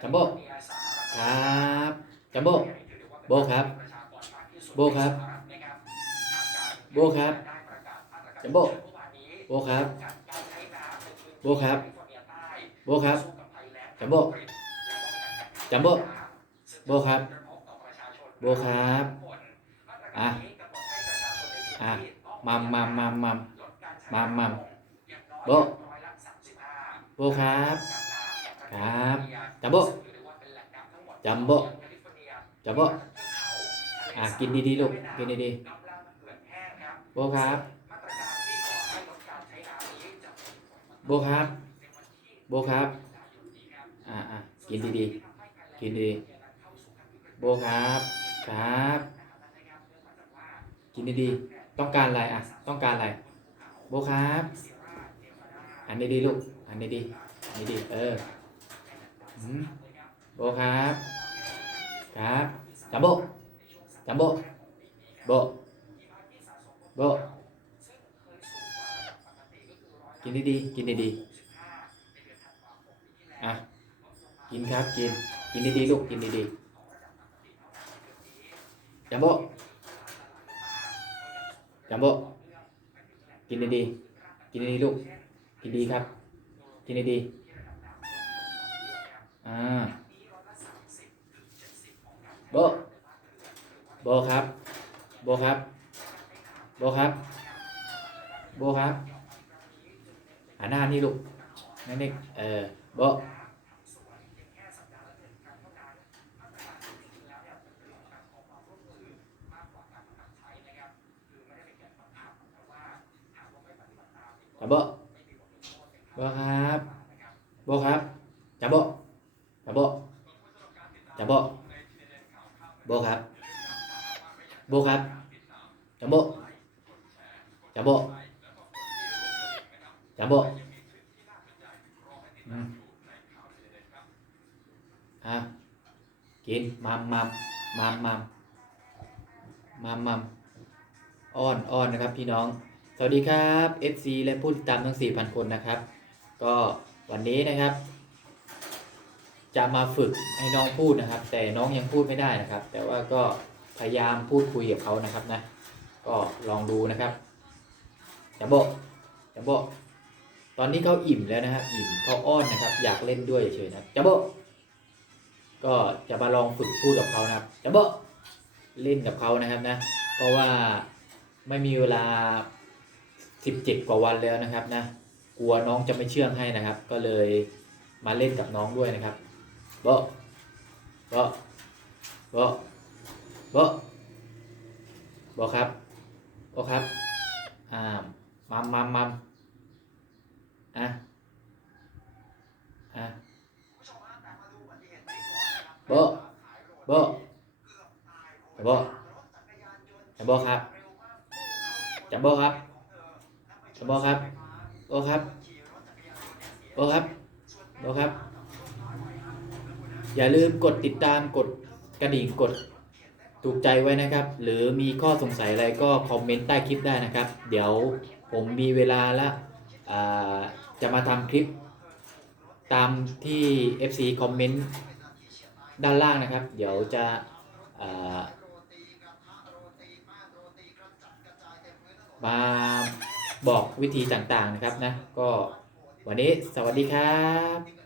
จัมโบ้ครับจัมโบ้โบครับ โบครับ โบครับจัมโบ้โบครับ โบครับ โบครับจัมโบ้จัมโบ้โบครับ โบครับอะอะมัมมัมมัมมัมมัมมัมโบโบครับ ครับจัมโบ้จัมโบ้จัมโบ้อะกินดีๆลูกกินดีๆโบครับโบครับโบครับอะอะกินดีๆกินดีโบครับครับ กินดีๆต้องการอะไรอะต้องการอะไรโบครับ อันดีลูกอันดีอันดีเออ โบครับ ครับจัมโบจัมโบโบโบกินดีๆกินดีๆอะกินครับกิน กินดีๆลูกกินดีๆจัมโบจัมโบกินดีๆกินดีๆลูกกินดีครับ กินดีๆ อ่าโบโบครับ โบครับ โบครับ โบครับหันหน้านี่ลูกนั่นเออโบจัมโบโบครับ โบครับจัมโบ จัมโบ้จัมโบ้โบครับโบครับจัมโบ้จัมโบ้จัมโบ้อืมอะกินมัมมัมมัมมัมมัมมัมอ้อนอ้อนนะครับพี่น้อง สวัสดีครับ FC และผู้ติดตามทั้ง 4,000 คนนะครับ ก็วันนี้นะครับ จะมาฝึกให้น้องพูดนะครับ แต่น้องยังพูดไม่ได้นะครับ แต่ว่าก็พยายามพูดคุยกับเขานะครับนะ ก็ลองดูนะครับจัมโบจัมโบตอนนี้เขาอิ่มแล้วนะครับอิ่มเขาอ้อนนะครับ อยากเล่นด้วยเฉยๆนะครับจัมโบก็จะมาลองฝึกพูดกับเขานะครับจัมโบเล่นกับเขานะครับนะ เพราะว่าไม่มีเวลา 17 กว่าวันแล้วนะครับนะ กลัวน้องจะไม่เชื่องให้นะครับ ก็เลยมาเล่นกับน้องด้วยนะครับ บะโบะโบะโบะโบะครับโบะครับอ่ามัมมัมมัมอะอะโบะโบะโบะจัมโบครับจัมโบครับโบครับโบครับโบครับโบครับ อย่าลืมกดติดตามกดกระดิ่งกดถูกใจไว้นะครับ หรือมีข้อสงสัยอะไรก็คอมเมนต์ใต้คลิปได้นะครับ เดี๋ยวผมมีเวลาแล้วจะมาทำคลิป ตามที่ FC คอมเมนต์ด้านล่างนะครับ เดี๋ยวจะมาบอกวิธีต่างๆนะครับนะ ก็วันนี้สวัสดีครับ